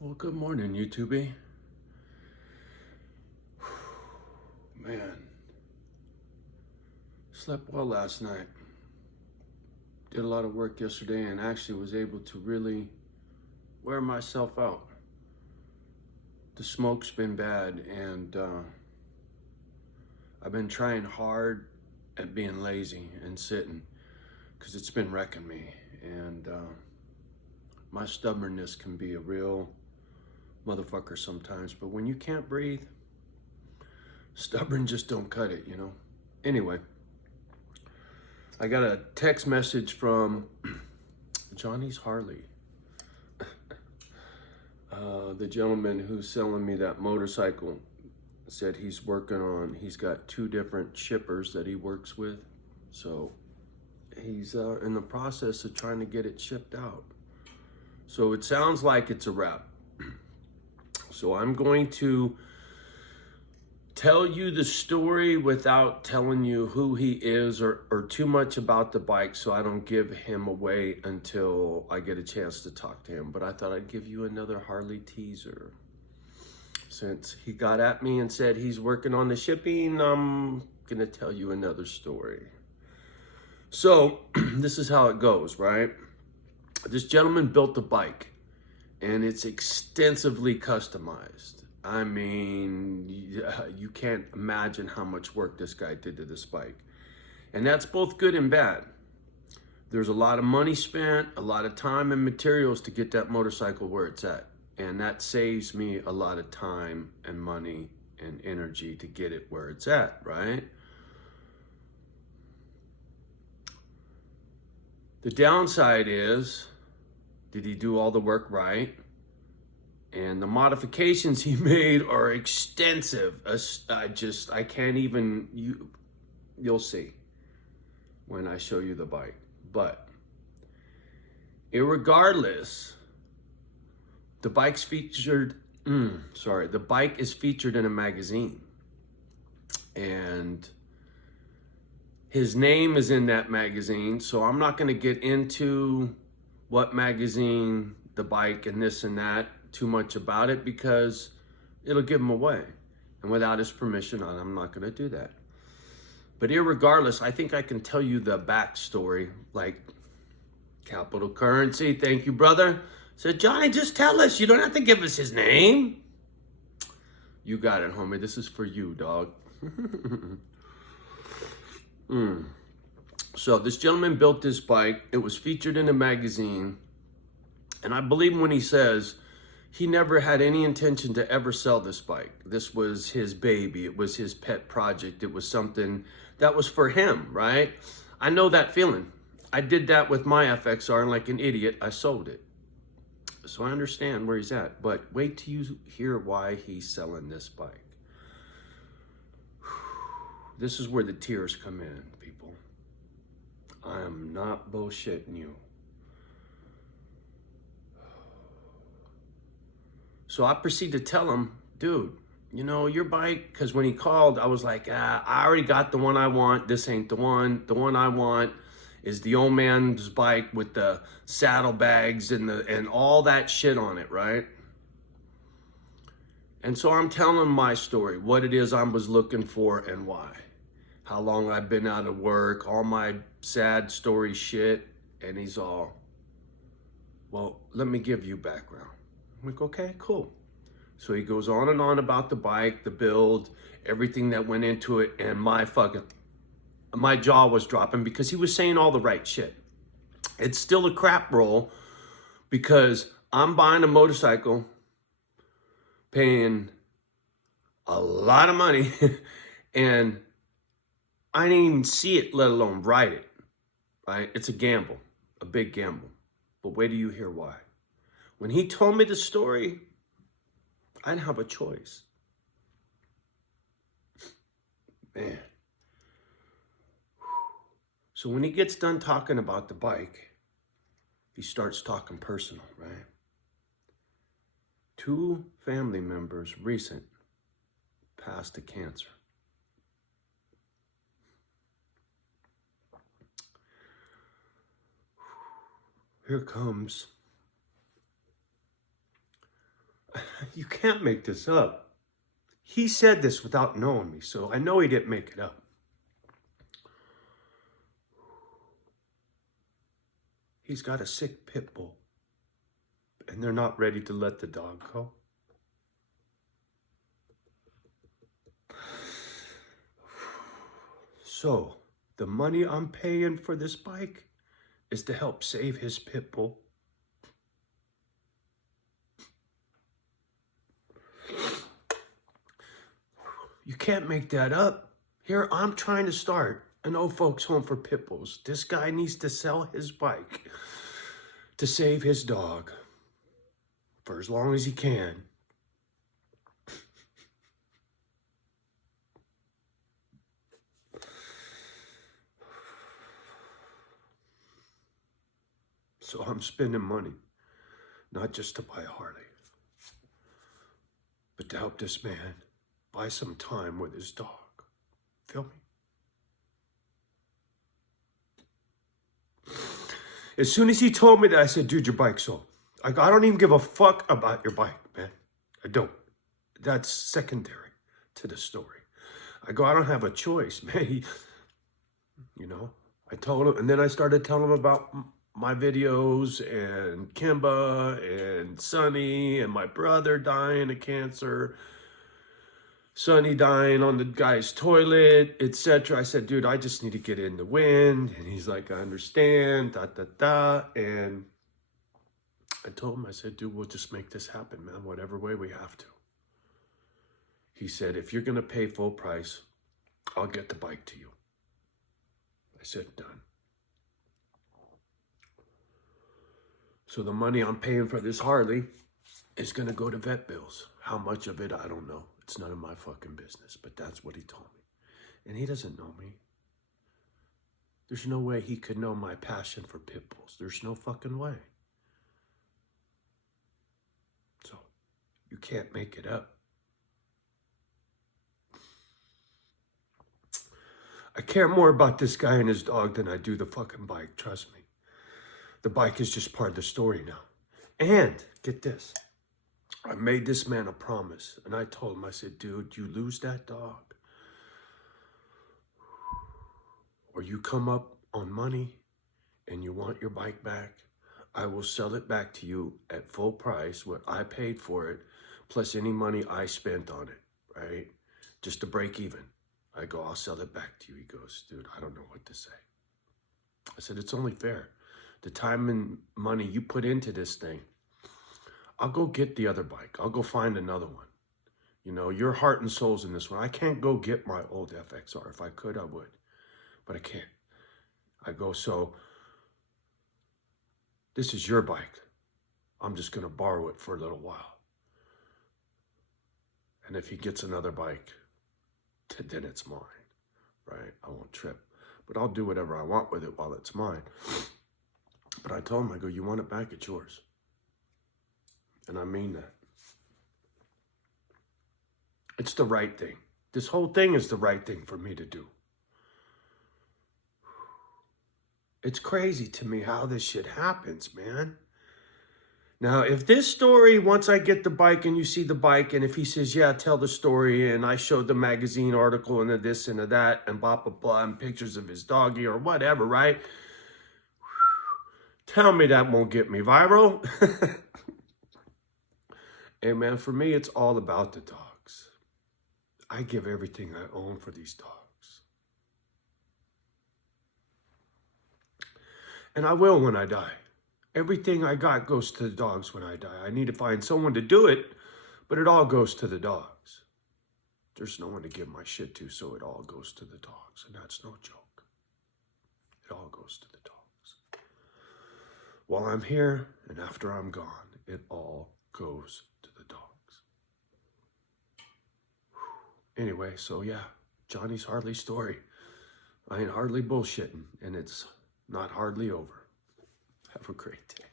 Well, good morning, YouTube. Man, slept well last night. Did a lot of work yesterday and actually was able to really wear myself out. The smoke's been bad and I've been trying hard at being lazy and sitting because it's been wrecking me. And my stubbornness can be a real motherfucker sometimes. But when you can't breathe, stubborn just don't cut it, you know? Anyway. I got a text message from Johnny's Harley, the gentleman who's selling me that motorcycle. Said he's got two different shippers that he works with. So he's in the process of trying to get it shipped out. So it sounds like it's a wrap. So I'm going to tell you the story without telling you who he is or too much about the bike, so I don't give him away until I get a chance to talk to him. But I thought I'd give you another Harley teaser. Since he got at me and said he's working on the shipping, I'm gonna tell you another story. So this is how it goes, right? This gentleman built a bike and it's extensively customized. I mean, you can't imagine how much work this guy did to this bike. And that's both good and bad. There's a lot of money spent, a lot of time and materials to get that motorcycle where it's at. And that saves me a lot of time and money and energy to get it where it's at, right? The downside is, did he do all the work right? And the modifications he made are extensive. I can't even, you'll see when I show you the bike. But irregardless, the bike's featured, the bike is featured in a magazine. And his name is in that magazine. So I'm not gonna get into what magazine, the bike and this and that, too much about it because it'll give him away. And without his permission, I'm not gonna do that. But irregardless, I think I can tell you the backstory, like Capital Currency, thank you, brother. Said, Johnny, just tell us. You don't have to give us his name. You got it, homie. This is for you, dog. So this gentleman built this bike. It was featured in a magazine. And I believe when he says he never had any intention to ever sell this bike. This was his baby. It was his pet project. It was something that was for him, right? I know that feeling. I did that with my FXR, and like an idiot, I sold it. So I understand where he's at, but wait till you hear why he's selling this bike. This is where the tears come in, people. I am not bullshitting you. So I proceed to tell him, dude, you know, your bike, because when he called, I was like, I already got the one I want. This ain't the one. The one I want is the old man's bike with the saddlebags and all that shit on it, right? And so I'm telling my story, what it is I was looking for and why. How long I've been out of work, all my sad story shit. And he's all, well, let me give you background. I'm like, okay, cool. So he goes on and on about the bike, the build, everything that went into it, and my jaw was dropping because he was saying all the right shit. It's still a crap roll because I'm buying a motorcycle, paying a lot of money, and I didn't even see it, let alone ride it, right? It's a gamble, a big gamble. But wait till you hear why. When he told me the story, I didn't have a choice. Man. So when he gets done talking about the bike, he starts talking personal, right? 2 family members recent passed to cancer. Here comes You can't make this up. He said this without knowing me, so I know he didn't make it up. He's got a sick pit bull, and they're not ready to let the dog go. So, the money I'm paying for this bike is to help save his pit bull. You can't make that up. Here, I'm trying to start an old folks home for pit bulls. This guy needs to sell his bike to save his dog for as long as he can. So I'm spending money, not just to buy a Harley, but to help this man buy some time with his dog. Feel me? As soon as he told me that, I said, dude, your bike's sold. I don't even give a fuck about your bike, man. I don't. That's secondary to the story. I don't have a choice, man. I told him, and then I started telling him about my videos and Kimba and Sonny and my brother dying of cancer, Sonny dying on the guy's toilet, etc. I said, dude, I just need to get in the wind. And he's like, I understand, And I told him, I said, dude, we'll just make this happen, man, whatever way we have to. He said, if you're going to pay full price, I'll get the bike to you. I said, done. So the money I'm paying for this Harley is going to go to vet bills. How much of it, I don't know. It's none of my fucking business, but that's what he told me. And he doesn't know me. There's no way he could know my passion for pit bulls. There's no fucking way. So, you can't make it up. I care more about this guy and his dog than I do the fucking bike, trust me. The bike is just part of the story now. And, get this, I made this man a promise, and I told him, I said, dude, you lose that dog, or you come up on money and you want your bike back, I will sell it back to you at full price, what I paid for it, plus any money I spent on it, right? Just to break even. I go, I'll sell it back to you. He goes, dude, I don't know what to say. I said, it's only fair. The time and money you put into this thing, I'll go get the other bike. I'll go find another one. Your heart and soul's in this one. I can't go get my old FXR. If I could, I would. But I can't. I go, so this is your bike. I'm just going to borrow it for a little while. And if he gets another bike, then it's mine, right? I won't trip. But I'll do whatever I want with it while it's mine. But I told him, I go, you want it back, it's yours. And I mean that. It's the right thing. This whole thing is the right thing for me to do. It's crazy to me how this shit happens, man. Now, if this story, once I get the bike and you see the bike, and if he says, yeah, tell the story, and I showed the magazine article and the this and the that, and blah, blah, blah, and pictures of his doggy or whatever, right? Tell me that won't get me viral. Hey, man, for me, it's all about the dogs. I give everything I own for these dogs. And I will when I die. Everything I got goes to the dogs when I die. I need to find someone to do it, but it all goes to the dogs. There's no one to give my shit to, so it all goes to the dogs. And that's no joke. It all goes to the dogs. While I'm here and after I'm gone, it all goes to the dogs. Anyway, so yeah, Johnny's Harley story. I ain't hardly bullshitting, and it's not hardly over. Have a great day.